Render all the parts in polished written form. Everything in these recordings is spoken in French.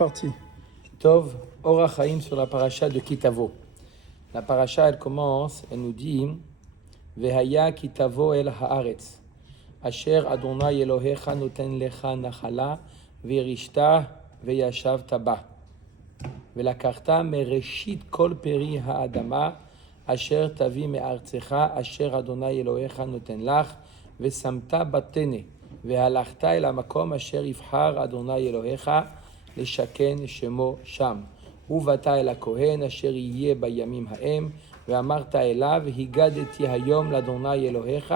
Parti. Tov, Orach Chaim sur la paracha de Kitavo. La paracha, elle commence, elle nous dit Vehaya Kitavo el haaretz, Asher Adonai Elohecha noten lecha nachala, Verishta veyashav taba. Velakarta mereshit kol peri haadama, Asher tavi me'artzecha, Asher Adonai Elohecha noten lach, Vesamta batene, Vehalachta el hamakom Asher yivhar Adonai Elohecha, לשכן שמו שם. ובאת אל הכהן אשר יהיה בימים ההם, ואמרת אליו, הגדתי היום לאדוני אלוהיך,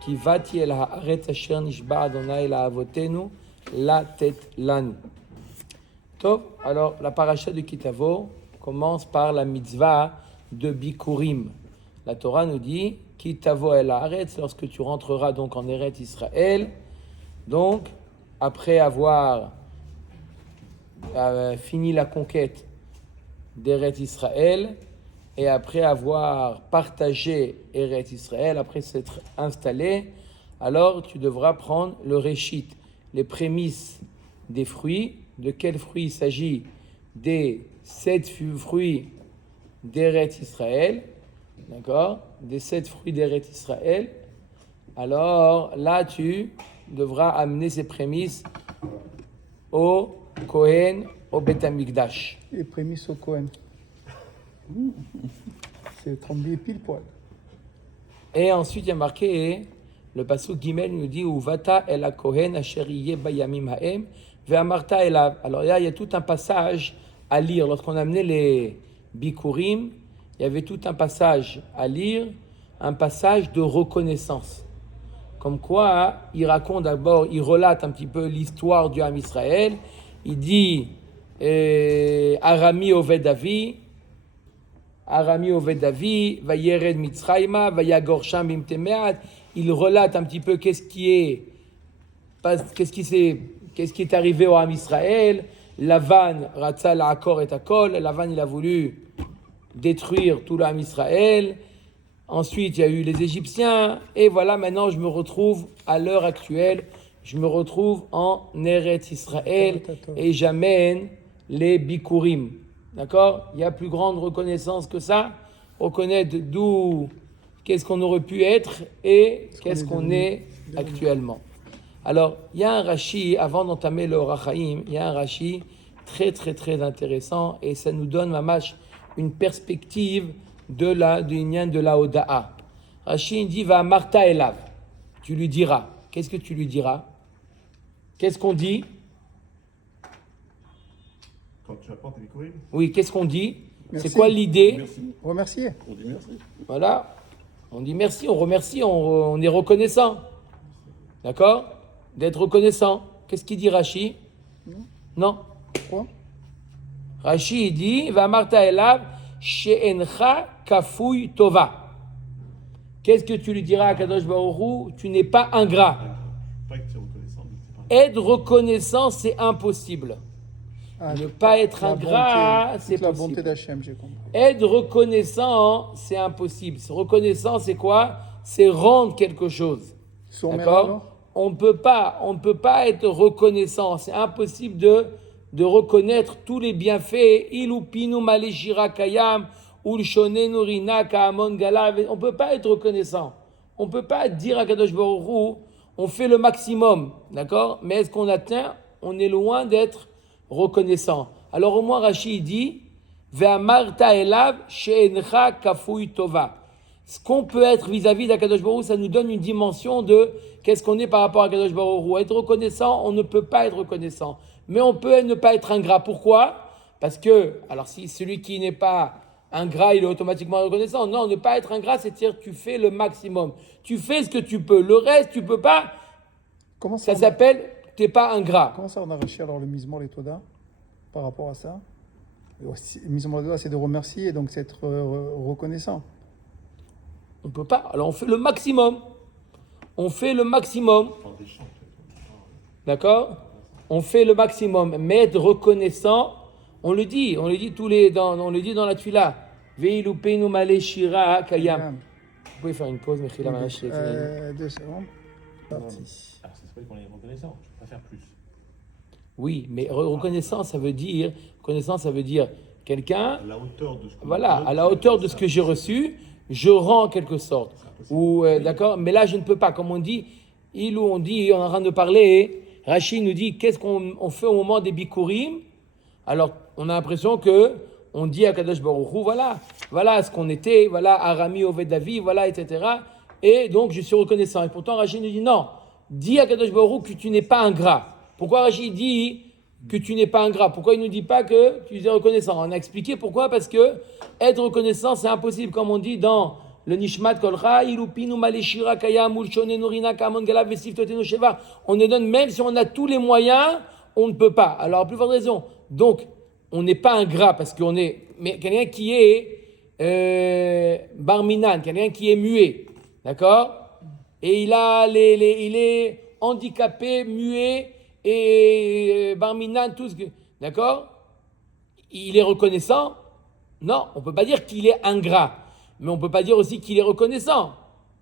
כי באתי אל הארץ אשר נשבע אדוני לאבותינו, לתת לנו. טוב, alors la paracha de Kitavo commence par la mitzvah de Bikurim. La Torah nous dit, Kitavo el haaretz, lorsque tu rentreras donc en Eretz Israël, donc après avoir fini la conquête d'Eretz Israël et après avoir partagé Eretz Israël, après s'être installé, alors tu devras prendre le réchit, les prémices des fruits. De quels fruits il s'agit? Des 7 fruits d'Eretz Israël, d'accord? Des 7 fruits d'Eretz Israël. Alors là, tu devras amener ces prémices au Kohen au Beth Amikdash. Les prémices au Kohen. C'est tombé pile poil. Et ensuite, il y a marqué, le pasuk Gimel nous dit Uvata el ha-Kohen asher yeh bayamim ha'em ve'amarta elav. Alors là, il y a tout un passage à lire. Lorsqu'on amenait les Bikurim, il y avait tout un passage à lire, un passage de reconnaissance. Comme quoi, il raconte d'abord, il relate un petit peu l'histoire du Ham Israël. Il dit Arami Oved Avi, Vayered Mitzrayma, Vayagor Sham Bimtemeat. Il relate un petit peu qu'est-ce qui est arrivé au Ham Israël. Lavan Ratzal Akor et Akol. Lavan, il a voulu détruire tout le Ham Israël. Ensuite, il y a eu les Égyptiens. Et voilà, maintenant, je me retrouve à l'heure actuelle. Je me retrouve en Eretz Israël et j'amène les Bikurim. D'accord? Il y a plus grande reconnaissance que ça. Reconnaître d'où, qu'est-ce qu'on aurait pu être et qu'est-ce qu'on est actuellement. Alors, il y a un Rashi, avant d'entamer le Orach Chaim, il y a un Rashi très, très, très intéressant et ça nous donne, mamash, une perspective de la Oda'a. Rashi dit, va Marta Elav. Tu lui diras. Qu'est-ce que tu lui diras? Qu'est-ce qu'on dit? Quand tu apportes les Bikurim? Oui, qu'est-ce qu'on dit? Merci. C'est quoi l'idée? Remercier. On dit merci. Voilà. On dit merci, on remercie, on est reconnaissant. D'accord? D'être reconnaissant. Qu'est-ce qu'il dit Rashi? Non. Quoi? Rashi, il dit, va Marta Elav, she'encha kafouy tova. Qu'est-ce que tu lui diras à Kadosh Baruch Hu? Tu n'es pas ingrat. Pas que tu es reconnaissant, mais c'est pas Être reconnaissant, c'est impossible. Ne pas être ingrat, c'est la possible. bonté d'Hachem, j'ai compris. Être reconnaissant, c'est impossible. Reconnaissant, c'est quoi? C'est rendre quelque chose. D'accord? On ne peut pas être reconnaissant. C'est impossible de reconnaître tous les bienfaits. Ilupinu maleshira kayam, ulshonenu rina kaamon galav. On ne peut pas être reconnaissant. On ne peut pas dire à Kadosh Baruch Hu, on fait le maximum. D'accord? Mais est-ce qu'on atteint? On est loin d'être reconnaissant. Alors au moins Rashi dit Ve'amarta elav she'encha kafouy tova. Ce qu'on peut être vis-à-vis d'Akadosh Baruch Hu, ça nous donne une dimension de qu'est-ce qu'on est par rapport à Akadosh Baruch Hu. Être reconnaissant, on ne peut pas être reconnaissant. Mais on peut ne pas être ingrat. Pourquoi? Parce que, alors si celui qui n'est pas ingrat, il est automatiquement reconnaissant. Non, ne pas être ingrat, c'est-à-dire tu fais le maximum. Tu fais ce que tu peux. Le reste, tu peux pas. Comment Ça s'appelle tu n'es pas ingrat. Comment ça on a réussi alors le misement les Toda par rapport à ça? Le misement les Toda, c'est de remercier et donc c'est être reconnaissant. On ne peut pas. Alors on fait le maximum. On fait le maximum. D'accord? On fait le maximum. Mais être reconnaissant, on le dit on le dit dans la tuila. Ve'ilupeinu maleh shira kayam. Vous pouvez faire une pause, Mechila Manash. 2 secondes. Parti. Alors, c'est pas qu'on est reconnaissant, tu peux pas faire plus. Oui, mais reconnaissance, ça veut dire quelqu'un, À la hauteur de ce que voilà, à la hauteur de ce que j'ai reçu, je rends en quelque sorte. Ou, d'accord, mais là, je ne peux pas. Comme on dit, on est en train de parler, Rachid nous dit, qu'est-ce qu'on fait au moment des Bikurim? Alors, on a l'impression que on dit à Kadosh Baruch Hu, voilà ce qu'on était, voilà Arami Ovedavi, voilà, etc. Et donc, je suis reconnaissant. Et pourtant, Rachid nous dit, non, dis à Kadosh Baruch Hu que tu n'es pas ingrat. Pourquoi Rachid dit que tu n'es pas ingrat? Pourquoi il ne nous dit pas que tu es reconnaissant? On a expliqué pourquoi, parce que être reconnaissant, c'est impossible, comme on dit dans le Nishmat Kolcha, Ilupinu Maleshira Kaya Mulshone Norina Kamon Galav Vesif Toteno Sheva. On ne donne, même si on a tous les moyens, on ne peut pas. Alors, à plus forte raison. Donc, on n'est pas ingrat parce qu'on est. Mais quelqu'un qui est barminan, quelqu'un qui est muet, d'accord? Et il est handicapé, muet et barminan, tout ce que. D'accord? Il est reconnaissant? Non, on ne peut pas dire qu'il est ingrat. Mais on ne peut pas dire aussi qu'il est reconnaissant.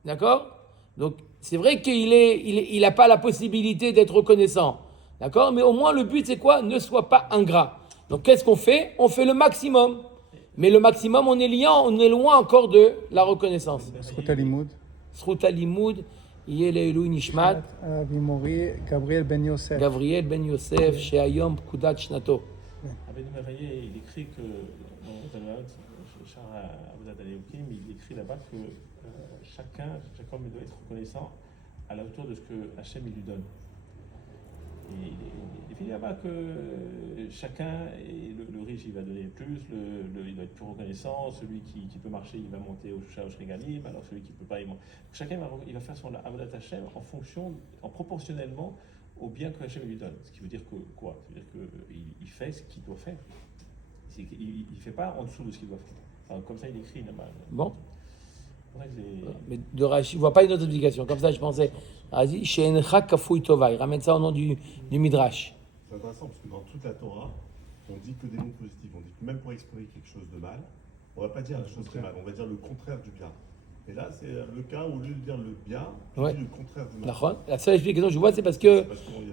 D'accord? Donc, c'est vrai qu'il n'a pas la possibilité d'être reconnaissant. D'accord? Mais au moins, le but, c'est quoi? Ne sois pas ingrat. Donc, qu'est-ce qu'on fait? On fait le maximum. Mais le maximum, on est loin encore de la reconnaissance. Srut Alimoud. Srut Alimoud, Yelelu Nishmat, Avimori, Gabriel Ben Yosef. Gabriel Ben Yosef, Sheayom Pkudat Shnato. Avec Merveillé, il écrit que dans Talmud, Shara Avodat Aleokim, il écrit là-bas que chaque homme doit être reconnaissant à la hauteur de ce que Hachem il lui donne. Et il fait là-bas que chacun, et le riche il va donner plus, il doit être plus reconnaissant, celui qui peut marcher il va monter au Shaush Regalim, alors celui qui ne peut pas il monte. Chacun il va faire son Avodat Hachem en proportionnellement au bien que Hachem lui donne. Ce qui veut dire que quoi? Ça veut dire qu'il fait ce qu'il doit faire. Il ne fait pas en dessous de ce qu'il doit faire. Enfin, comme ça il écrit là-bas. Bon. Ouais, Mais de Rashi, je ne vois pas une autre explication. Comme ça, je pensais, Rashi, She'encha Kafui Tova. Il ramène ça au nom du Midrash. C'est intéressant parce que dans toute la Torah, on dit que des mots positifs. On dit que même pour exprimer quelque chose de mal, on ne va pas dire la chose qui est mal, on va dire le contraire du bien. Et là, c'est le cas où au lieu de dire le bien, on dit le contraire du mal. La seule explication que je vois, c'est parce que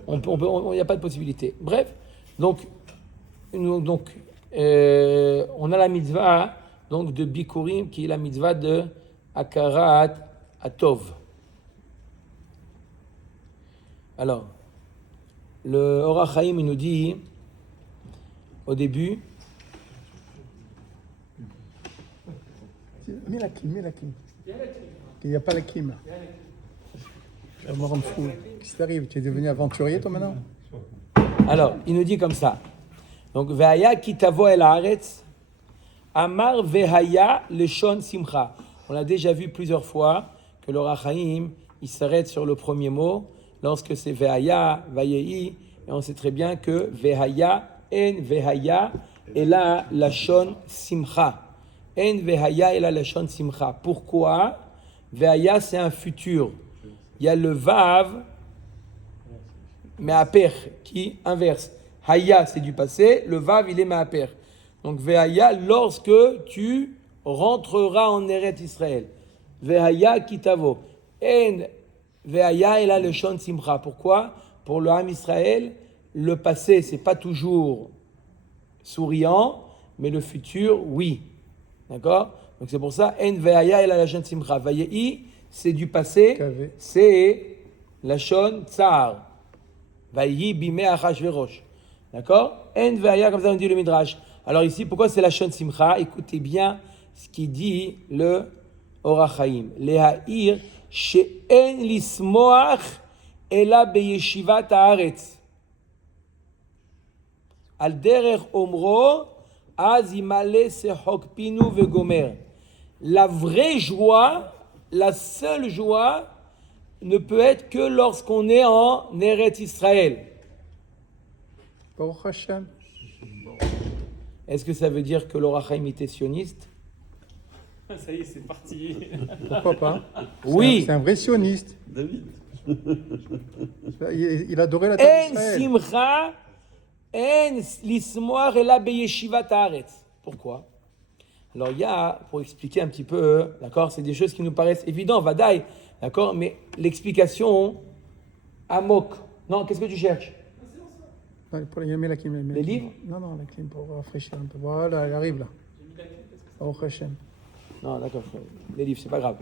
Il il n'y a pas de possibilité. Bref, donc, on a la mitzvah donc, de Bikurim, qui est la mitzvah de Akarat Atov. Alors, le Or HaChaim, il nous dit, au début, Mets la clim. Il n'y a pas la clim. Tu vas me rendre fou. Qu'est-ce qui t'arrive? Tu es devenu aventurier, toi, maintenant? alors, il nous dit comme ça. Donc, Ve'aya kitavo el haaretz, amar ve'haya leshon simcha. On l'a déjà vu plusieurs fois que le Or HaChaim, il s'arrête sur le premier mot lorsque c'est Ve'aya, Vayei, et on sait très bien que Ve'haya, en Ve'haya, et là, lashon simcha. En Ve'haya, et là, lashon simcha. Pourquoi? Ve'haya, c'est un futur. Il y a le Vav, Me'aper, qui inverse. Haya, c'est du passé, le Vav, il est Me'aper. Donc, Ve'haya, lorsque tu rentreras en Eret Israël. Ve'haya kitavo. En Ve'haya, et là, le Shon Simcha. Pourquoi? Pour le Ham Israël, le passé, c'est pas toujours souriant, mais le futur, oui. D'accord? Donc, c'est pour ça, En Ve'haya, et là, le Shon Simcha. Vayei, c'est du passé, c'est la Shon Tsar. Vayei bimei Achashverosh. D'accord? En Ve'haya, comme ça on dit le Midrash. Alors ici, pourquoi c'est la Shon Simcha? Écoutez bien ce qu'il dit le Or HaChaim. Le'ha'ir she'en lismoach ela beyeshivat haaretz. Al derech omro, az imale sechok pinu vegomer. La vraie joie, la seule joie, ne peut être que lorsqu'on est en Eretz Israël. Baruch Hashem. Est-ce que ça veut dire que l'Or HaChaim était sioniste? Ça y est, c'est parti. Pourquoi pas? Oui. C'est un vrai sioniste. David. Il adorait la terre En d'Israël. simcha, en lismoach ela beyeshivat haaretz. Pourquoi? Alors il y a, pour expliquer un petit peu, d'accord, c'est des choses qui nous paraissent évidentes, vadaï, d'accord, mais l'explication amok. Non, qu'est-ce que tu cherches? Non, il met la clim. Les livres? Non, la clim pour rafraîchir un peu. Voilà, elle arrive là. Au Hachem. Non, d'accord, les livres, c'est pas grave.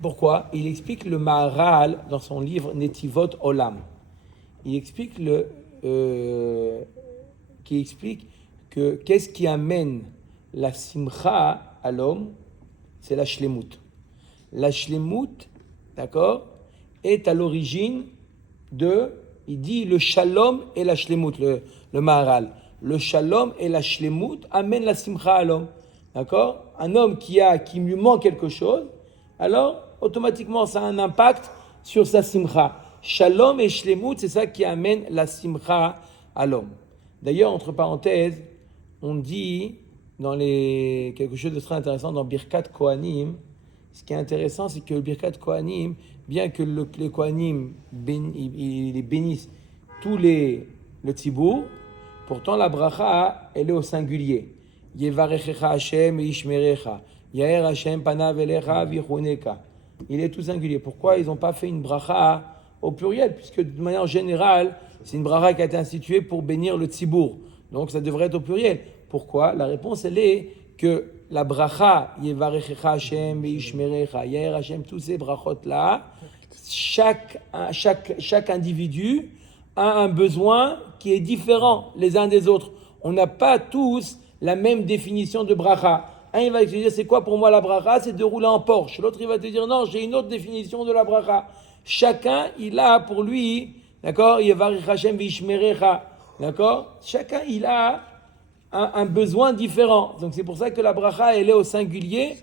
Pourquoi? Il explique le Maharal dans son livre Netivot Olam. Il explique qui explique que qu'est-ce qui amène la simcha à l'homme? C'est la shlemut. La shlemut, d'accord, est à l'origine il dit le shalom et la shlemut, le Maharal. Le shalom et la shlemut amènent la simcha à l'homme, d'accord? Un homme qui lui manque quelque chose, alors automatiquement ça a un impact sur sa simcha. Shalom et shlemut, c'est ça qui amène la simcha à l'homme. D'ailleurs, entre parenthèses, on dit quelque chose de très intéressant dans Birkat Kohanim. Ce qui est intéressant, c'est que le Birkat Kohanim, bien que les Kohanim ils bénissent le tzibour, pourtant la bracha, elle est au singulier. Yevarechecha Hashem et Ishmerecha. Yaher Hashem panav elecha vichuneka. Il est tout singulier. Pourquoi ils n'ont pas fait une bracha au pluriel? Puisque de manière générale, c'est une bracha qui a été instituée pour bénir le tzibour. Donc ça devrait être au pluriel. Pourquoi? La réponse, elle est que la bracha, Yevarechecha Hashem et Ishmerecha, Yaher Hashem, tous ces brachot-là, chaque individu a un besoin qui est différent les uns des autres. On n'a pas tous la même définition de bracha. Un, il va te dire, c'est quoi pour moi la bracha? C'est de rouler en Porsche. L'autre, il va te dire, non, j'ai une autre définition de la bracha. Chacun, il a pour lui, d'accord, Yevarech Hashem v'ishmerecha, d'accord? Chacun, il a un besoin différent. Donc, c'est pour ça que la bracha, elle est au singulier.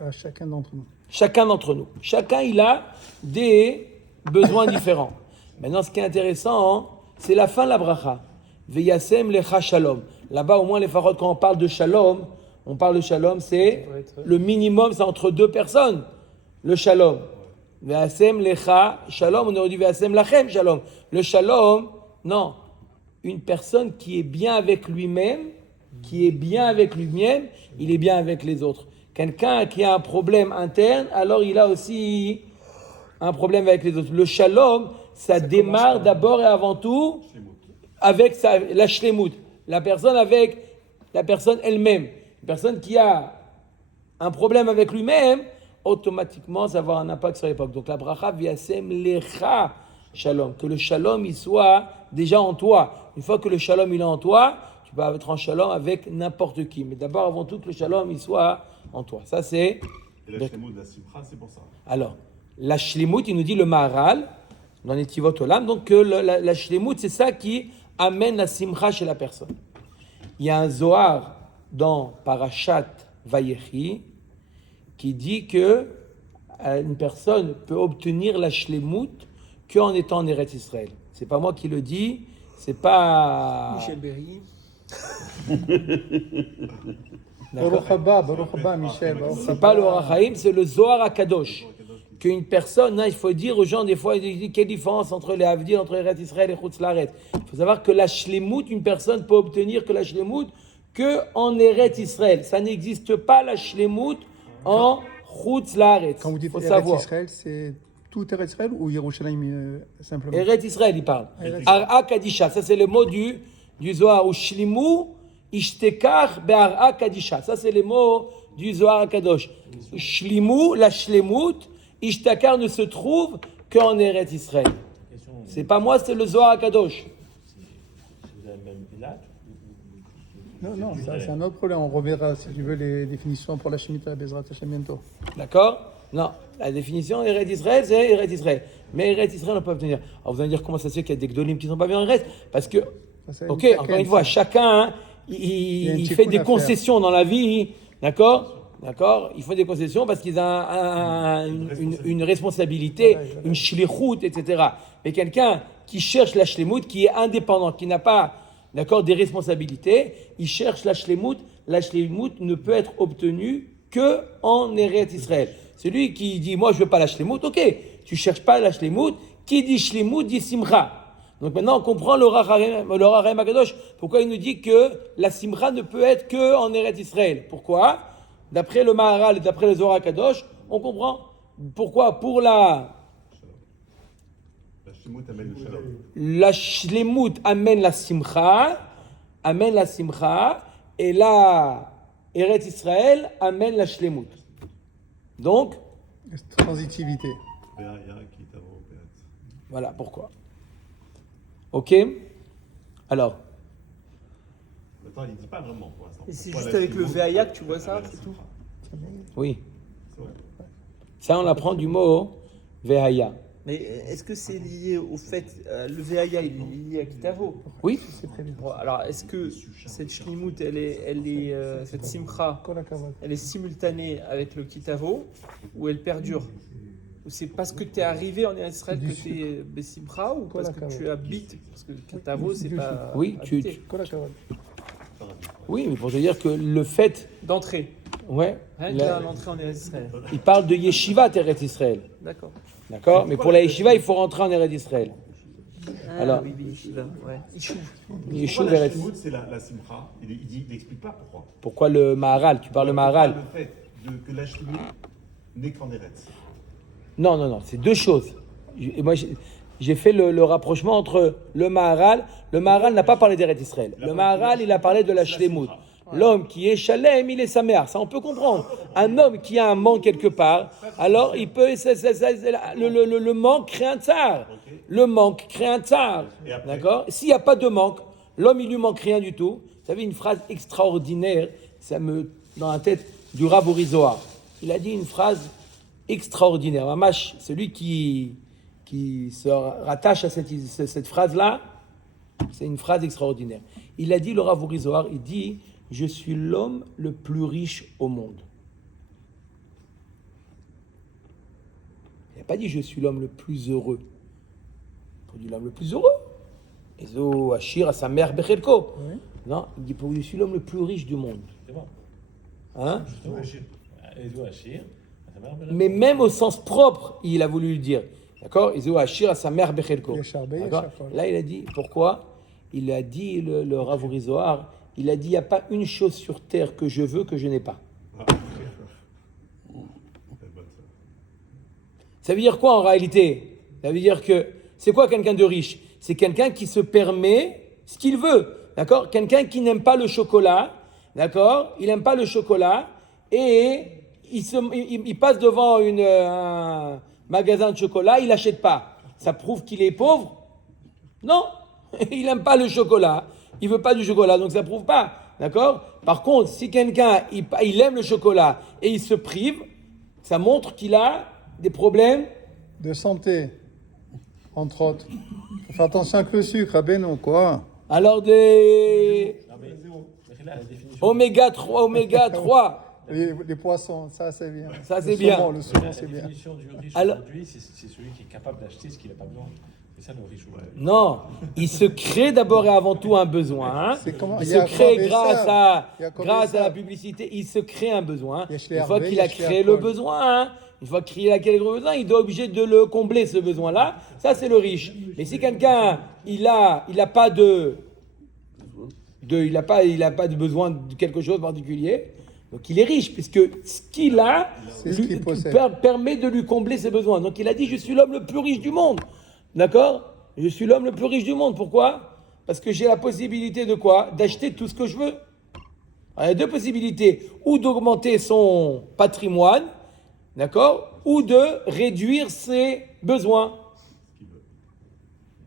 À chacun d'entre nous. Chacun d'entre nous. Chacun, il a des besoins différents. Maintenant, ce qui est intéressant, c'est la fin de la bracha. Veyasem lecha shalom. Là-bas, au moins, les farotes, quand on parle de shalom, c'est le minimum, c'est entre deux personnes. Le shalom. Veyasem lecha shalom. On aurait dit veyasem lachem shalom. Le shalom, non. Une personne qui est bien avec lui-même, il est bien avec les autres. Quelqu'un qui a un problème interne, alors il a aussi un problème avec les autres. Le shalom, ça démarre d'abord et avant tout avec la shlemut. La personne avec la personne elle-même. Une personne qui a un problème avec lui-même, automatiquement, ça va avoir un impact sur l'époque. Donc la bracha v'yasem lecha shalom. Que le shalom, il soit déjà en toi. Une fois que le shalom, il est en toi, tu peux être en shalom avec n'importe qui. Mais d'abord, avant tout, que le shalom, il soit en toi. Ça, c'est... Et la shlemut de la simcha, c'est pour ça. Alors, la shlemut, il nous dit le Maharal, dans les Netivot Olam, donc que la shlemut, c'est ça qui amène la simcha chez la personne. Il y a un Zohar dans Parashat Vayechi qui dit que une personne peut obtenir la shlemut qu'en étant en Eretz Israël. C'est pas moi qui le dis, c'est pas... Michel Berry. Baruch haba, Michel. C'est pas le Or HaChaim, c'est le Zohar HaKadosh. Qu'une personne, il faut dire aux gens, des fois, quelle différence entre les Havdir, entre Eretz Israël et Chutz Laaretz. Il faut savoir que la shlemut, une personne peut obtenir que la shlemut qu'en Eretz Israël. Ça n'existe pas la shlemut en Chutz Laaretz. Quand vous dites Eretz Israël, c'est tout Eretz Israël ou Yerushalayim simplement? Eretz Israël, il parle. Ar'a Kadisha, ça c'est le mot du Zohar. Ou shlimu ishtekach be'ar'a Kadisha. Ça c'est les mots du Zohar HaKadosh. Shlimu, la shlemut, ishtakar ne se trouve qu'en Eretz Israël. C'est pas moi, c'est le Zohar HaKadosh. Non, ça, c'est un autre problème. On reverra, si tu veux, les définitions pour la Shemitah Bezrat Hashem bientôt. D'accord? Non, la définition Eretz Israël, c'est Eretz Israël. Mais Eretz Israël, on peut obtenir. Alors vous allez me dire comment ça se fait qu'il y a des Gdolim qui ne sont pas bien en Eretz? Parce que, ok, encore une fois, chacun, il fait des concessions dans la vie, d'accord? Il faut des concessions parce qu'ils ont une responsabilité, une shlichut, etc. Mais quelqu'un qui cherche la shlemut, qui est indépendant, qui n'a pas, d'accord, des responsabilités, il cherche la shlemut. La shlemut ne peut être obtenue que en Eretz Israël. Celui qui dit, moi je veux pas la shlemut, ok, tu cherches pas la shlemut. Qui dit shlemut dit simcha. Donc maintenant on comprend le Or HaChaim HaKadosh. Pourquoi il nous dit que la simcha ne peut être que en Eretz Israël? Pourquoi? D'après le Maharal et d'après le Zohar HaKadosh, on comprend pourquoi. Pour la Shlomo t'amène le shalom. La shlemut amène la simcha, et la Eretz Israël amène la shlemut. Donc, Transitivité. Ve'aya kitavo be'at. voilà pourquoi. Ok. Alors, Attends, il ne dit pas vraiment pour l'instant. Et c'est Pourquoi juste la avec le Shlomo Ve'aya que tu vois amène ça, la c'est simcha. tout. oui, C'est vrai. ça on l'apprend du mot vehaya. Mais est-ce que c'est lié au fait, le Ve'aya il est lié à Kitavo? Oui, Bon, alors est-ce que cette Shlimut, cette Simcha, Kol hakavod. elle est simultanée avec le Kitavo ou elle perdure? Ou c'est parce que tu es arrivé en Israël que tu es Bessimcha ou parce que tu habites? Parce que Kitavo, c'est pas. oui, habiter. Kol hakavod. oui, mais pour te dire que le fait, D'entrée. ouais, Rien que là, l'entrée en Israël. il parle de yeshiva Eretz Israël, D'accord. d'accord. Mais pour la yeshiva, il faut rentrer en Eretz Israël. Alors, oui, Yeshiva, ouais. Ishuv. Yeshuv Pourquoi la Eretz. Shlomo, c'est la simcha? Il n'explique pas pourquoi. Pourquoi le Maharal? Tu parles le Maharal? Le fait que la Shlomo n'est qu'en Eretz. Non, c'est deux choses. Et moi, j'ai fait le rapprochement entre le Maharal. Le Maharal n'a pas parlé d'Eretz Israël. Le Maharal, il a parlé de la Shlemut. L'homme qui est Shalem, il est Sameach. Ça, on peut comprendre. Un homme qui a un manque quelque part, alors il peut. Le manque crée un tsar. Le manque crée un tsar. Et après? D'accord? S'il n'y a pas de manque, l'homme, il lui manque rien du tout. Vous savez, une phrase extraordinaire, ça me. Dans la tête du Rav Uri Zohar. Il a dit une phrase extraordinaire. Mamash, celui qui se rattache à cette phrase-là, c'est une phrase extraordinaire. Il a dit, le Rav Uri Zohar, il dit, je suis l'homme le plus riche au monde. Il n'a pas dit, je suis l'homme le plus heureux. Il dit l'homme le plus heureux. Ezo Ashir à sa mère Bechelko. Oui. Non, il dit, je suis l'homme le plus riche du monde. C'est bon. Hein? Ezo Hachir, sa mère, Mais même au sens propre, il a voulu le dire. D'accord? Ezo Ashir à sa mère Bechelko. Yachar be D'accord? yachar kol. Là, il a dit, pourquoi? Il a dit, le Rav Uri Zohar, il a dit, il n'y a pas une chose sur terre que je veux que je n'ai pas. Ah. C'est bon, ça. Ça veut dire quoi en réalité? Ça veut dire que, c'est quoi quelqu'un de riche? C'est quelqu'un qui se permet ce qu'il veut. D'accord? Quelqu'un qui n'aime pas le chocolat. D'accord? Il n'aime pas le chocolat et il passe devant un magasin de chocolat, il n'achète pas. Ça prouve qu'il est pauvre? Non, il n'aime pas le chocolat, il veut pas du chocolat, donc ça prouve pas. D'accord? Par contre, si quelqu'un il aime le chocolat et il se prive, ça montre qu'il a des problèmes. De santé, entre autres. Faut faire attention avec le sucre, à Beno, quoi. Alors des Non, mais là, la définition. oméga 3, Les poissons, ça c'est bien. Ça, c'est Le bien. saumon, le La saumon, c'est bien. définition du riche Alors- aujourd'hui, c'est celui qui est capable d'acheter ce qu'il n'a pas besoin. C'est ça le riche aujourd'hui. non, il se crée d'abord et avant tout un besoin. C'est comment- Il il y se a crée quoi, grâce Bessar Il y a quoi, à la Bessar publicité, il se crée un besoin. Il y a chez Une fois Hervé, qu'il il y a a chez créé le Alcool. besoin, une fois qu'il a créé le besoin, il doit obligé de le combler ce besoin-là. Ça c'est le riche. Mais si quelqu'un il a pas de il a pas de besoin de quelque chose de particulier, donc il est riche puisque ce qu'il a C'est ce lui qu'il possède. permet de lui combler ses besoins. Donc il a dit je suis l'homme le plus riche du monde. D'accord? Je suis l'homme le plus riche du monde. Pourquoi? Parce que j'ai la possibilité de quoi? D'acheter tout ce que je veux. Alors, il y a deux possibilités. Ou d'augmenter son patrimoine, d'accord? Ou de réduire ses besoins.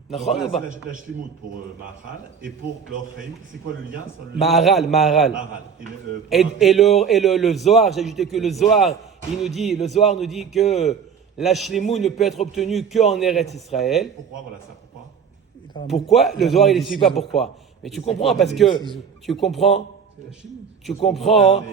Donc D'accord là, ou pas? c'est la Shlomo pour Maharal et pour l'Orchaim. C'est quoi le lien? Ça, le lien Maharal. Maharal. Et le Zohar, j'ai ajouté que le Zohar nous dit que la Shlemut ne peut être obtenue qu'en Eretz Israël. Pourquoi? Voilà ça. Pourquoi? Pourquoi? Le Zohar, il des n'explique pas ciseaux. pourquoi. Mais tu C'est comprends, quoi parce des que ciseaux? tu comprends,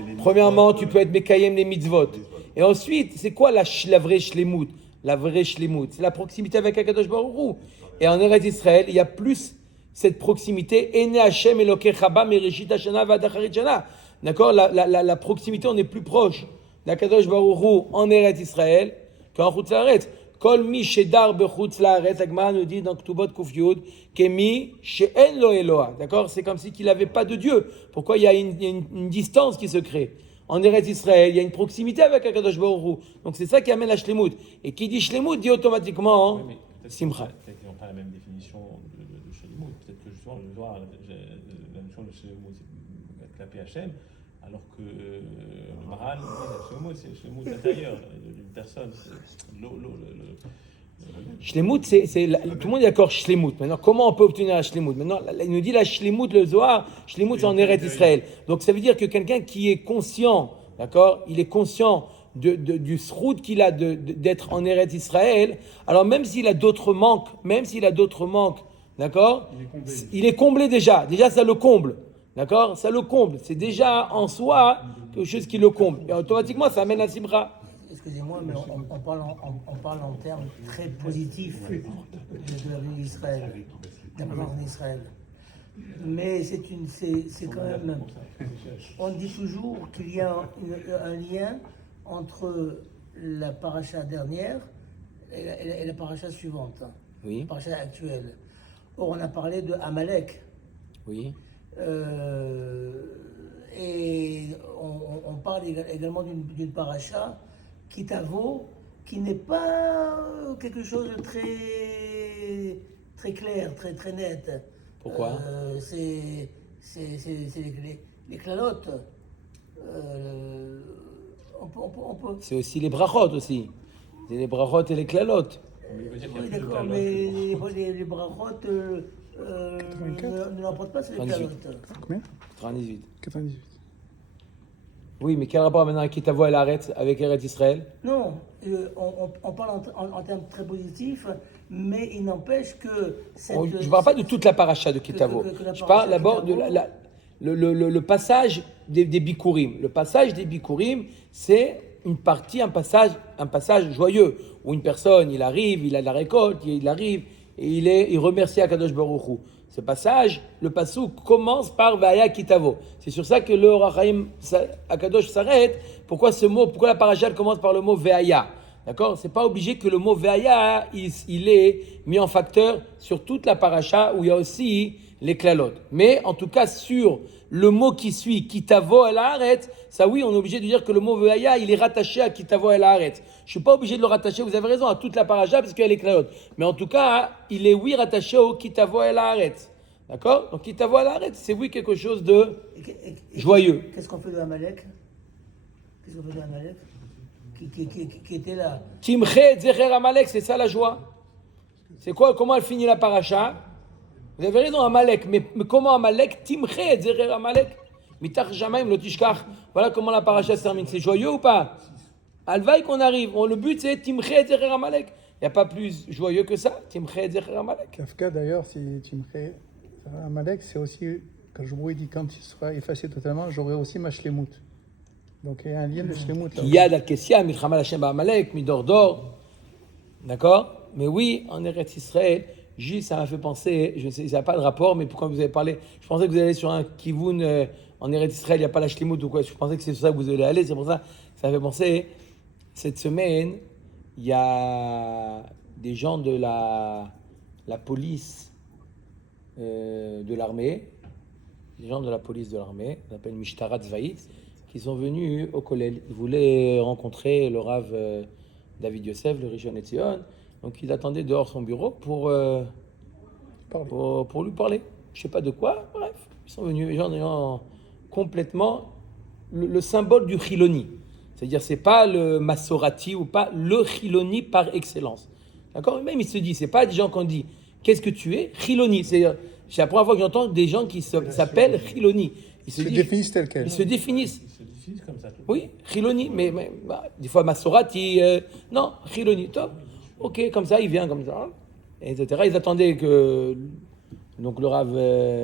Les premièrement, mitzvot, tu peux être Mekayem les mitzvot. Et ensuite, c'est quoi la vraie Shlemut? La vraie Shlemut, c'est la proximité avec Akadosh Baruch Hu. Et en Eretz Israël, il y a plus cette proximité. Ene Hashem Elokecha Mereshit Hashana V'ad Acharit Shana. D'accord? La proximité, on est plus proche d'Akadosh Baruch Hu en Eretz Israël qu'en Chutz La'aretz. Kol mi shedar bechutz la'aretz, la Gemara nous dit dans Ktubot Kuf Yud, kemi she'en lo Eloah. D'accord? C'est comme si qu'il n'avait pas de Dieu. Pourquoi? Il y a une distance qui se crée. En Eretz Israël, il y a une proximité avec Akadosh Baruch Hu. Donc c'est ça qui amène la Shlemut. Et qui dit Shlemut dit automatiquement, Oui, mais Simcha. Peut-être qu'ils n'ont pas la même définition de Shlomo. Peut-être que justement, le Zohar, la notion de Shlomo, c'est clapé Hachem, alors que le Maral, c'est Shlomo intérieur d'une personne. C'est l'eau, Shlemut, tout le monde est d'accord, Shlemut. Maintenant, comment on peut obtenir la Shlemut? Maintenant, il nous dit la Shlemut, le Zohar, Shlemut, c'est en Eretz Israël. Donc, ça veut dire que quelqu'un qui est conscient, d'accord, il est conscient du sroud qu'il a d'être en Eretz Israël, alors même s'il a d'autres manques, d'accord, il est comblé déjà. Déjà, ça le comble, d'accord, ça le comble. C'est déjà en soi quelque chose qui le comble. Et automatiquement, ça amène à Simcha. Excusez-moi, mais on parle en termes très positifs de la vie d'Israël, de la présence d'Israël. Mais c'est quand même. On dit toujours qu'il y a un lien entre la paracha dernière et la paracha suivante, Oui. la paracha actuelle. Or, on a parlé de Amalek. Oui. Et on parle également d'une paracha Kitavo, qui n'est pas quelque chose de très clair, très net. Pourquoi c'est les clalotes. On peut... C'est aussi les brachot aussi. C'est les brachot et les klalotes. Oui, d'accord, mais les brachot ne l'emportent pas sur les 98. clalotes. Combien 98. 98. Oui, mais quel rapport maintenant à Kitavo et l'Aretz avec Eretz Israël? Non, on parle en termes très positifs, mais il n'empêche que... Je ne parle pas de toute la paracha de Kitavo. Je parle d'abord de le passage des Bikurim. Le passage des Bikurim, c'est une partie, un passage joyeux, où une personne, il arrive, il a de la récolte, il arrive, et il remercie Akadosh Baruch Hu. Ce passage, le passouk commence par Vaya Kitavo. C'est sur ça que le Or HaChaim Akadosh s'arrête. Pourquoi la paracha commence par le mot Veaya? D'accord? C'est pas obligé que le mot Veaya, il est mis en facteur sur toute la paracha où il y a aussi les klalotes. Mais en tout cas, sur le mot qui suit, Kitavo el haaretz, ça oui, on est obligé de dire que le mot Veaya, il est rattaché à Kitavo el haaretz. Je suis pas obligé de le rattacher, vous avez raison, à toute la paracha parce qu'il y a les klalotes. Mais en tout cas, il est oui rattaché au Kitavo el haaretz. D'accord? Donc Kitavo el haaretz, c'est oui quelque chose de joyeux. Qu'est-ce qu'on fait de Amalek? Qui était là? Timche Zecher Amalek, c'est ça la joie. C'est quoi? Comment elle finit la paracha? Vous avez raison, Amalek, mais comment Amalek? Timche Zecher Amalek. Mitach Jamaim lo tishkach. Voilà comment la paracha se termine. C'est joyeux ou pas? Alvaï qu'on arrive. Le but c'est Timche Zecher Amalek. Il n'y a pas plus joyeux que ça. Timche Zecher Amalek. Kafka d'ailleurs, si Timché, Amalek, c'est aussi, quand je vous dis quand il sera effacé totalement, j'aurai aussi ma shlemut. Donc il y a un lien de shlemut là. Il y a la Kessia, Milchama Hashem Ba'amalek, Midordor. D'accord? Mais oui, en Eretz Israël, juste ça m'a fait penser, je sais, ça n'a pas de rapport, mais pourquoi vous avez parlé, je pensais que vous allez sur un Kivoun, en Eretz Israël, il n'y a pas la shlemut ou quoi, je pensais que c'est sur ça que vous allez aller, c'est pour ça que ça m'a fait penser, cette semaine, il y a des gens de la police de l'armée, on appelle Mishtara Tzvaït, qui sont venus au Kollel. Ils voulaient rencontrer le Rav David Yosef, le Rishon LeZion. Donc ils attendaient dehors son bureau pour lui parler. Je ne sais pas de quoi, bref. Ils sont venus, les gens complètement le symbole du Chiloni. C'est-à-dire, ce n'est pas le Masorati ou pas le Chiloni par excellence. D'accord? Même il se dit, ce n'est pas des gens qu'on dit, qu'est-ce que tu es? Chiloni. C'est la première fois que j'entends des gens qui s'appellent Chiloni. Ils se définissent tel quel. Ils se définissent. Ils se définissent comme ça. Oui, Chiloni, mais des fois Masorati, non, Chiloni, top. Ok, comme ça, il vient comme ça, etc. Ils attendaient que donc le Rav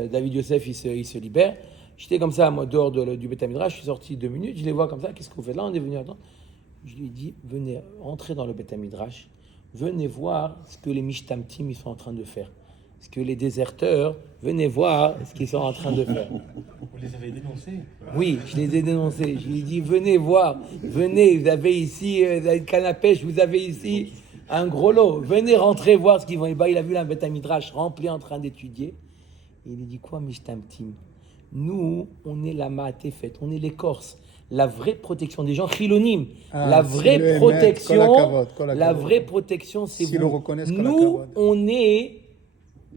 David Yosef, il se libère. J'étais comme ça, moi, dehors du Beth Midrash, je suis sorti 2 minutes, je les vois comme ça, qu'est-ce que vous faites là? On est venu attendre. Je lui ai dit, venez, entrez dans le Beth Midrash, venez voir ce que les Mishtamtim ils sont en train de faire. Ce que les déserteurs, venez voir ce qu'ils sont en train de faire. Vous les avez dénoncés? Oui, je les ai dénoncés. Je lui ai dit, venez voir, venez, vous avez ici une canne à pêche, vous avez ici un gros lot. Venez rentrer voir ce qu'ils vont. Et il a vu un Beth Midrash rempli en train d'étudier. Il lui dit, quoi, Mishtamtim? Nous, on est la Maatefet, on est l'écorce. la vraie protection des gens chilonim. Ah, La si vraie le Emet, protection, kol la hakavod. vraie protection, c'est S'ils le vous. reconnaissent, kol Nous, hakavod. on est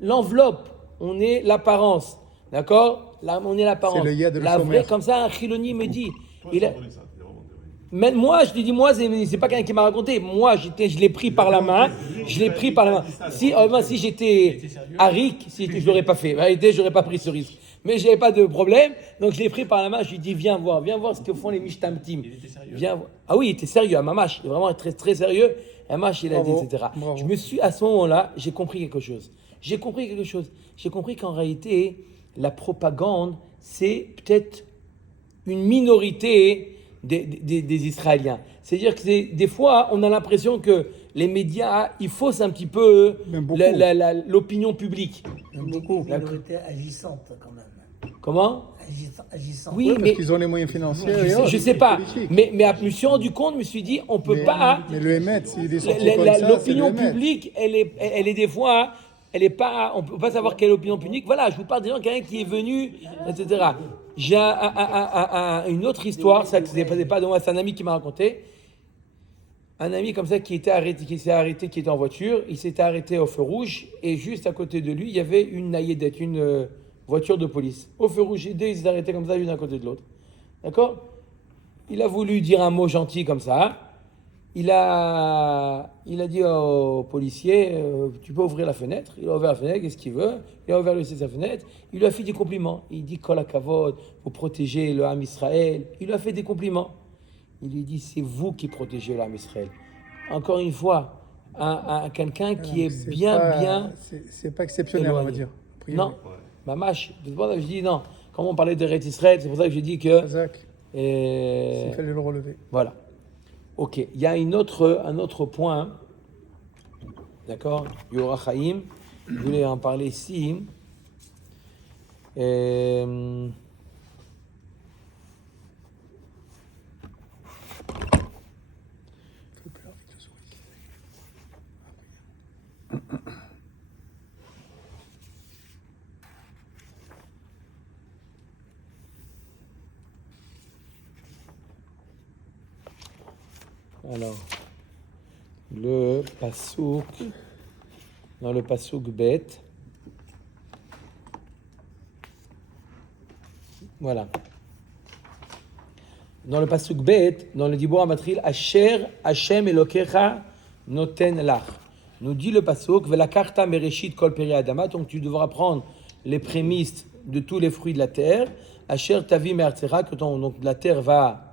l'enveloppe, on est l'apparence, d'accord? Là, on est l'apparence. C'est le yad de La Shomer. vraie, comme ça, un chiloni me dit. Toi, Il j'ai a- entendu ça, c'est vraiment théorie. Même moi, je te dis, moi, c'est pas quelqu'un qui m'a raconté. Moi, je l'ai pris par la main. Je l'ai pris par la main. Si, moi, si j'étais Arik, je l'aurais pas fait. En réalité, j'aurais pas pris ce risque. Mais j'avais pas de problème, donc je l'ai pris par la main. Je lui ai dit, viens voir ce que font les Mishtamtim. Il était sérieux. Viens voir. Ah oui, il était sérieux, un mamash. Il est vraiment très, très sérieux. Un mamash, il a Bravo, dit, etc. bravo. Je me suis, à ce moment-là, j'ai compris quelque chose. J'ai compris qu'en réalité, la propagande, c'est peut-être une minorité des Israéliens. C'est-à-dire que des fois, on a l'impression que les médias, ils faussent un petit peu Même beaucoup. l'opinion publique. J'aime Une beaucoup. minorité agissante quand même. Comment? Agissante. Oui, Parce mais qu'ils ont les moyens financiers. je sais pas. Mais je me suis rendu compte, je me suis dit, on peut pas. Mais le Emet, s'il est sorti comme ça, L'opinion c'est le Emet. publique, elle est des fois, elle est pas, on peut pas savoir quelle opinion publique. Voilà, je vous parle des gens, quelqu'un qui est venu, etc. J'ai une autre histoire, ça c'est pas de moi, c'est un ami qui m'a raconté. Un ami comme ça qui s'est arrêté, qui était en voiture, il s'était arrêté au feu rouge et juste à côté de lui, il y avait une naïdette, une voiture de police. Au feu rouge, les deux, ils s'étaient arrêtés comme ça, l'une à côté de l'autre. D'accord? Il a voulu dire un mot gentil comme ça. Il a dit au policier, tu peux ouvrir la fenêtre. Il a ouvert la fenêtre, qu'est-ce qu'il veut? Il a ouvert lui aussi sa fenêtre. Il lui a fait des compliments. Il dit, Kol hakavod, vous protégez le Ham Israël. Il lui a fait des compliments. Il lui dit, c'est vous qui protégez le Ham Israël. Encore une fois, quelqu'un qui est C'est bien, pas- bien... C'est pas exceptionnel, on va éloigné. dire. a priori. Non, mamash. C'est pour ça que je dis non. Comme on parlait de Eretz Israël, c'est pour ça que je dis que... Razak, euh, il fallait le relever. Voilà. Ok, il y a un autre point, d'accord, Yora Chaim, je voulais en parler ici. Alors, le pasouk, dans le pasouk bet, voilà. Dans le pasouk bet, dans le Dibor Amatril, Asher Hashem Elokecha noten lach. Nous dit le pasouk, Velakarta mereshit kol peri adama, donc tu devras prendre les prémices de tous les fruits de la terre. Asher tavi me'artzera, que donc la terre va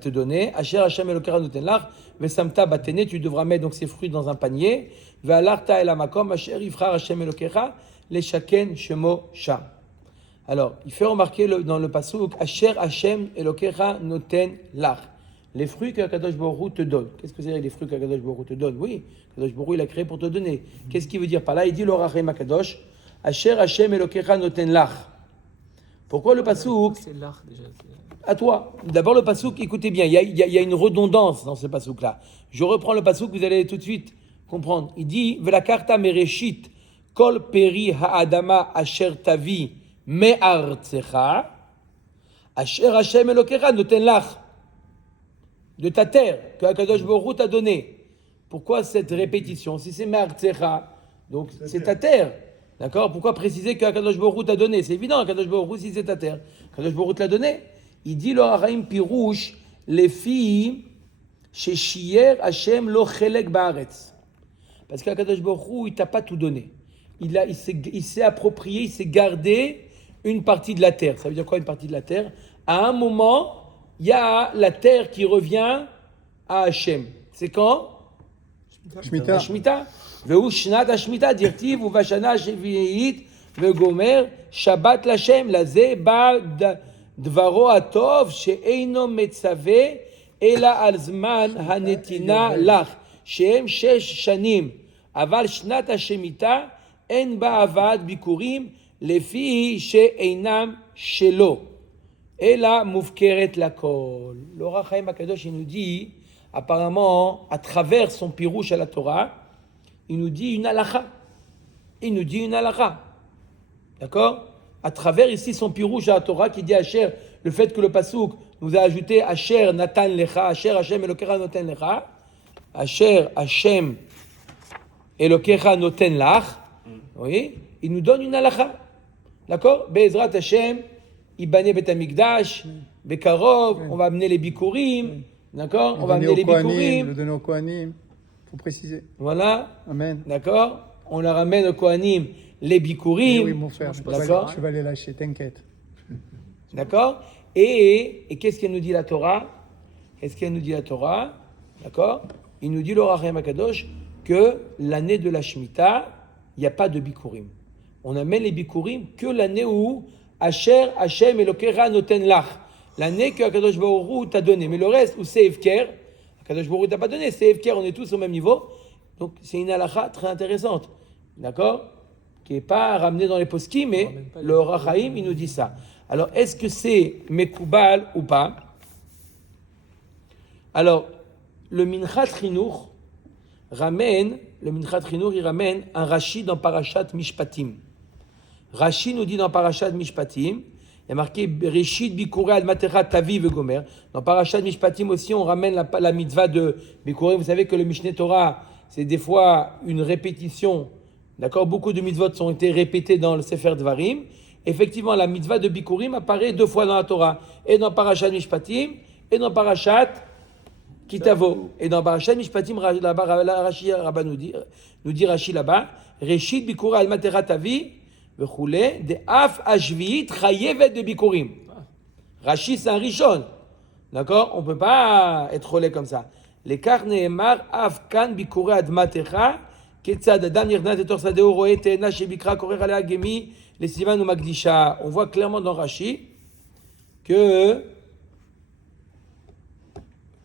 te donner. Asher Hashem Elokecha noten lach, vesamta batene, tu devras mettre donc ces fruits dans un panier. Ve'alarta el hamakom, Asher yivchar Hashem Elokecha, leshaken shemo sham. Alors, il fait remarquer dans le pasouk, Asher Hashem Elokecha noten lach. Les fruits que Kadosh Baruch Hu te donne. Qu'est-ce que c'est les fruits que Kadosh Baruch Hu te donne? Oui, Kadosh Baruch Hu il a créé pour te donner. Qu'est-ce qu'il veut dire par là? Il dit l'orachem Kadosh, Asher Hashem Elokecha noten lach. Pourquoi le pasouk? C'est l'art déjà. À toi. D'abord le pasouk, écoutez bien, il y a une redondance dans ce pasouk-là. Je reprends le pasouk, vous allez tout de suite comprendre. Il dit, Velakarta mereshit kol peri ha'adama asher tavi me'artzecha, asher Hashem Elokecha noten lach. De ta terre, que Akadosh Baruch Hu t'a donné. Pourquoi cette répétition? Si c'est me'artzecha, donc c'est ta terre. D'accord? Pourquoi préciser que Akadosh Baruch Hu t'a donné? C'est évident, Akadosh Baruch Hu, si c'est ta terre. Akadosh Baruch Hu te l'a donné. Il dit, lo haraim pirouche, les filles, chez Shier Hashem lo chelek baaretz. Parce qu'Akadosh Baruch Hu, il t'a pas tout donné. Il s'est approprié, il s'est gardé une partie de la terre. Ça veut dire quoi, une partie de la terre? À un moment, il y a la terre qui revient à Hashem. C'est quand? Shemitah. Shemitah. Ve'u shnat ha-shemitah, dirtiv uvashana shevi'it ve'gomer Shabbat l'Hashem laze ba dvaro atov she'eino metzave ela al zman hanetina lach she'em shesh shanim aval shnat ha-shemitah en ba avad bikurim lefi she'einam shelo ela mufkeret lakol. L'Orach Chaim HaKadosh, il nous dit, apparemment, à travers son pirouche à la Torah, il nous dit une halakha. Il nous dit une halakha. D'accord? à travers ici son pirouche à la Torah qui dit Asher, le fait que le Passouk nous a ajouté Asher Natan Lecha, Asher Hashem Elokecha Noten Lecha, Asher Hashem Elokecha Noten Lach, oui, il nous donne une halakha. D'accord? Be'ezrat Hashem, Ibane Bet Hamikdash, Bekarov, on va amener les Bikurim, d'accord? On va amener les Bikurim. Le donner au Kohanim, il faut préciser. Voilà. Amen. D'accord? On leur ramène au Kohanim les Bikurim. Oui, mon frère, D'accord? je vais les lâcher, t'inquiète. D'accord? Et qu'est-ce qu'elle nous dit la Torah? Qu'est-ce qu'elle nous dit la Torah? D'accord? Il nous dit l'Or HaChaim HaKadosh que l'année de la Shemitah, il n'y a pas de Bikurim. On amène les Bikurim que l'année où Asher Hashem Elokecha Noten Lach. L'année que HaKadosh Baruch Hu t'a donné. Mais le reste, où c'est Hefker, HaKadosh Baruch Hu t'a pas donné, c'est Hefker, on est tous au même niveau. Donc c'est une halakha très intéressante. D'accord? Qui n'est pas ramenée dans les poskim, mais le Or HaChaim, il nous dit ça. Alors, est-ce que c'est Mekoubal ou pas? Alors, le Minchat Chinuch ramène un Rashi dans Parashat Mishpatim. Rashi nous dit dans Parashat Mishpatim, il y a marqué Bereshit Bikurei Ad Matecha Tavi Vegomer. Dans Parashat Mishpatim aussi, on ramène la mitzvah de Bikurei. Vous savez que le Mishneh Torah, c'est des fois une répétition. D'accord? Beaucoup de mitzvot ont été répétés dans le Sefer Dvarim. Effectivement, la mitzvah de Bikurim apparaît 2 fois dans la Torah. Et dans Parashat Mishpatim, et dans Parashat Kitavo. Et dans Parashat Mishpatim, Rashi Rabba nous dit Rashi là-bas, Reshit Bikurei Al Matecha Tavi, Vechule, de Af Ashviit Chayevet de Bikurim. Rashi, c'est un Rishon. D'accord? On ne peut pas être relais comme ça. Les Karneemar Af Kan Bikurei Ad Matecha, Ketzad Adam Yirnat et Torsadeo Roe Teena Shebikra Korer Alea Gemi, les Sivan ou Magdisha. On voit clairement dans Rashi que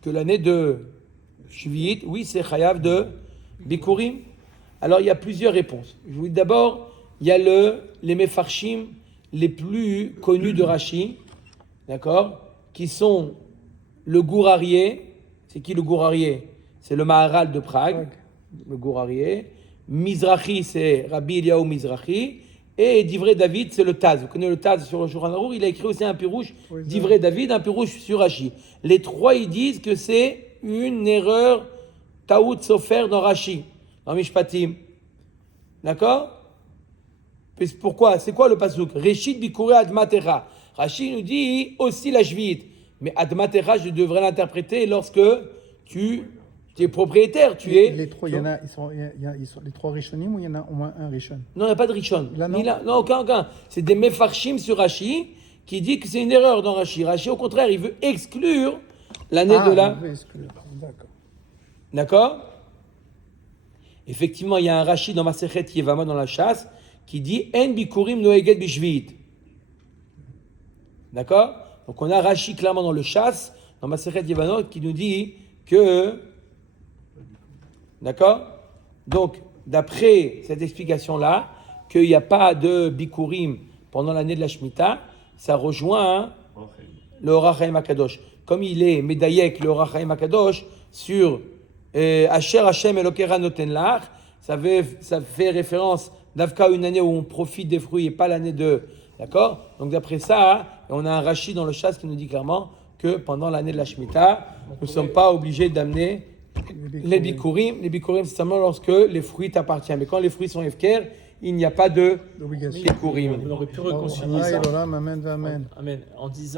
l'année de Shviit, oui, c'est Chayav de Bikurim. Alors, il y a plusieurs réponses. Je vous dis d'abord, il y a les Mefarshim les plus connus de Rashi, d'accord, qui sont le Gourarié. C'est qui le Gourarié? C'est le Maharal de Prague, le Gourarié. Mizrahi, c'est Rabbi Eliyahu Mizrahi. Et Divrei David, c'est le Taz. Vous connaissez le Taz sur le Shulchan Aruch, il a écrit aussi un pirouche, Divrei David, un pirouche sur Rashi. Les 3, ils disent que c'est une erreur Taout Sofer dans Rashi, dans Mishpatim. D'accord? Pourquoi? C'est quoi le pasuk? Reshit Bikurei Ad Matecha. Rashi nous dit aussi la Shviit. Mais Ad Matecha, je devrais l'interpréter lorsque tu es propriétaire, tu es... Les 3, ils sont les 3 Rishonim ou il y en a au moins un Rishon? Non, il n'y a pas de Rishon. Là, non. Non, aucun. C'est des Mefarshim sur Rashi qui dit que c'est une erreur dans Rashi. Rashi, au contraire, il veut exclure l'année de la... Il veut exclure. D'accord. D'accord? Effectivement, il y a un Rashi dans Masechet Yevamot dans la chasse qui dit En bikurim noeget bishviit. D'accord? Donc on a Rashi clairement dans le chasse, dans Masechet Yevamot, qui nous dit que... D'accord? Donc, d'après cette explication-là, qu'il n'y a pas de bikurim pendant l'année de la Shemitah, ça rejoint le Or HaChaim HaKadosh. Comme il est médaillek, le Or HaChaim HaKadosh, sur Asher Hashem Elokecha Noten Lach, ça fait référence d'Avka à une année où on profite des fruits et pas l'année de... D'accord? Donc d'après ça, on a un Rashi dans le chasse qui nous dit clairement que pendant l'année de la Shemitah, nous ne sommes pas obligés d'amener les bikurim. Les bikurim, c'est seulement lorsque les fruits t'appartiennent. Mais quand les fruits sont efker, il n'y a pas de bikurim. On aurait pu réconcilier ça. Amen. Amen. En disant